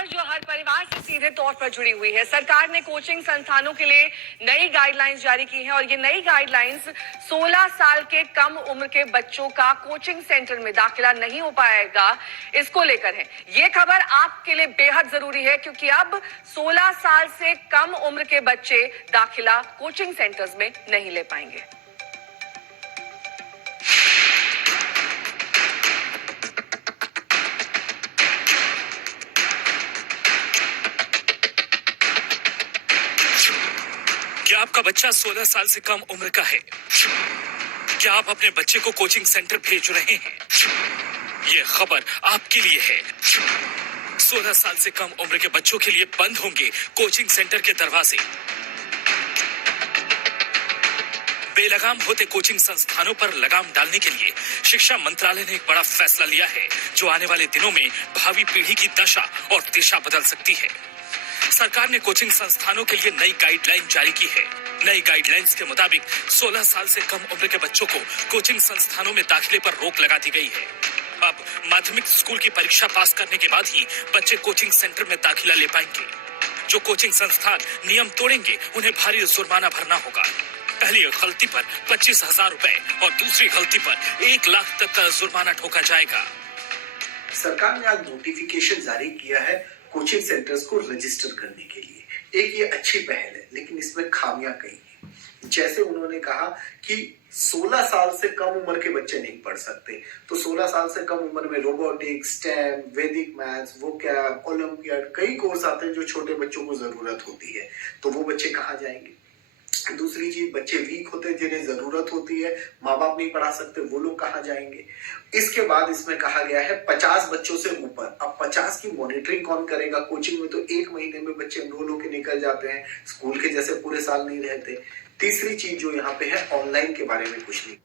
खबर जो हर परिवार से सीधे तौर पर जुड़ी हुई है। सरकार ने कोचिंग संस्थानों के लिए नई गाइडलाइंस जारी की हैं और ये नई गाइडलाइंस 16 साल के कम उम्र के बच्चों का कोचिंग सेंटर में दाखिला नहीं हो पाएगा, इसको लेकर है। ये खबर आपके लिए बेहद जरूरी है क्योंकि अब 16 साल से कम उम्र के बच्चे दाखिला कोचिंग सेंटर्स में नहीं ले पाएंगे। क्या आपका बच्चा 16 साल से कम उम्र का है? क्या आप अपने बच्चे को कोचिंग सेंटर भेज रहे हैं? ये खबर आपके लिए है। 16 साल से कम उम्र के बच्चों के लिए बंद होंगे कोचिंग सेंटर के दरवाजे। बेलगाम होते कोचिंग संस्थानों पर लगाम डालने के लिए शिक्षा मंत्रालय ने एक बड़ा फैसला लिया है जो आने वाले दिनों में भावी पीढ़ी की दशा और दिशा बदल सकती है। सरकार ने कोचिंग संस्थानों के लिए नई गाइडलाइन जारी की है। नई गाइडलाइंस के मुताबिक 16 साल से कम उम्र के बच्चों को कोचिंग संस्थानों में दाखिले पर रोक लगा दी गई है। अब माध्यमिक स्कूल की परीक्षा पास करने के बाद ही बच्चे कोचिंग सेंटर में दाखिला ले पाएंगे। जो कोचिंग संस्थान नियम तोड़ेंगे उन्हें भारी जुर्माना भरना होगा। पहली गलती पर 25,000 रुपए और दूसरी गलती पर 1 लाख तक का जुर्माना ठोका जाएगा। सरकार ने आज नोटिफिकेशन जारी किया है कोचिंग सेंटर्स को रजिस्टर करने के लिए। एक ये अच्छी पहल है, लेकिन इसमें खामियां कई हैं। जैसे उन्होंने कहा कि 16 साल से कम उम्र के बच्चे नहीं पढ़ सकते, तो 16 साल से कम उम्र में रोबोटिक्स, स्टेम, वैदिक मैथ्स, वोकैब, ओलंपियाड, कई कोर्स आते हैं जो छोटे बच्चों को जरूरत होती है, तो वो बच्चे कहाँ जाएंगे? दूसरी चीज, बच्चे वीक होते हैं जिन्हें जरूरत होती है, माँ बाप नहीं पढ़ा सकते, वो लोग कहाँ जाएंगे? इसके बाद इसमें कहा गया है 50 बच्चों से ऊपर। अब 50 की मॉनिटरिंग कौन करेगा? कोचिंग में तो 1 महीने में बच्चे एनरोल होकर निकल जाते हैं, स्कूल के जैसे पूरे साल नहीं रहते। तीसरी चीज जो यहाँ पे है, ऑनलाइन के बारे में कुछ नहीं।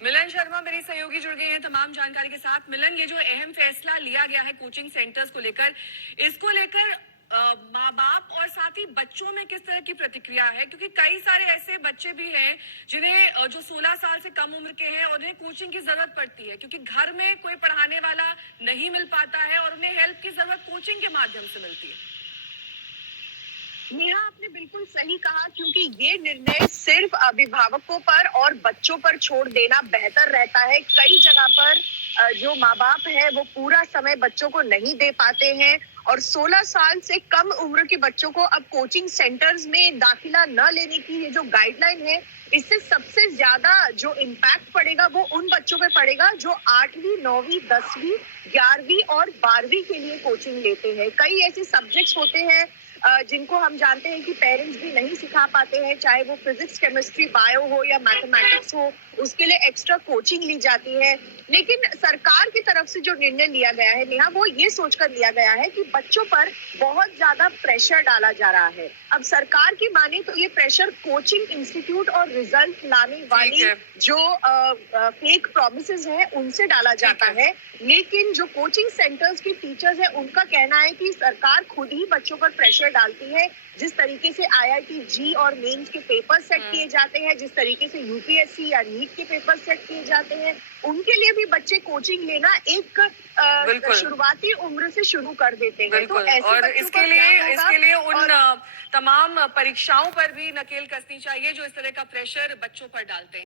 मिलन शर्मा मेरी सहयोगी जुड़ गई हैं तमाम जानकारी के साथ। मिलन, ये जो अहम फैसला लिया गया है कोचिंग सेंटर्स को लेकर, इसको लेकर माँ बाप और साथ ही बच्चों में किस तरह की प्रतिक्रिया है? क्योंकि कई सारे ऐसे बच्चे भी हैं जिन्हें जो 16 साल से कम उम्र के हैं और उन्हें कोचिंग की जरूरत पड़ती है क्योंकि घर में कोई पढ़ाने वाला नहीं मिल पाता है और उन्हें हेल्प की जरूरत कोचिंग के माध्यम से मिलती है। नेहा, आपने बिल्कुल सही कहा, क्योंकि ये निर्णय सिर्फ अभिभावकों पर और बच्चों पर छोड़ देना बेहतर रहता है। कई जगह पर जो माँ बाप है वो पूरा समय बच्चों को नहीं दे पाते हैं और 16 साल से कम उम्र के बच्चों को अब कोचिंग सेंटर्स में दाखिला न लेने की ये जो गाइडलाइन है, इससे सबसे ज्यादा जो इम्पैक्ट पड़ेगा वो उन बच्चों पे पड़ेगा जो 8वीं, 9वीं, 10वीं, 11वीं और 12वीं के लिए कोचिंग लेते हैं। कई ऐसे सब्जेक्ट्स होते हैं जिनको हम जानते हैं कि पेरेंट्स भी नहीं सिखा पाते हैं, चाहे वो फिजिक्स, केमिस्ट्री, बायो हो या मैथमेटिक्स हो, उसके लिए एक्स्ट्रा कोचिंग ली जाती है। लेकिन सरकार की तरफ से जो निर्णय लिया गया है नेहा, वो ये सोचकर लिया गया है कि बच्चों पर बहुत ज्यादा प्रेशर डाला जा रहा है। अब सरकार की माने तो ये प्रेशर कोचिंग इंस्टीट्यूट और रिजल्ट लाने वाली जो फेक प्रोमिसेस है उनसे डाला जाता है। लेकिन जो कोचिंग सेंटर्स की टीचर्स है उनका कहना है कि सरकार खुद ही बच्चों पर प्रेशर डालती है। जिस तरीके से IIT जी और मेंस के पेपर सेट किए जाते हैं, जिस तरीके से UPSC या नीट के पेपर सेट किए जाते हैं, उनके लिए भी बच्चे कोचिंग लेना एक शुरुआती उम्र से शुरू कर देते हैं। तो ऐसे और इसके लिए उन तमाम परीक्षाओं पर भी नकेल कसनी चाहिए जो इस तरह का प्रेशर बच्चों पर डालते हैं।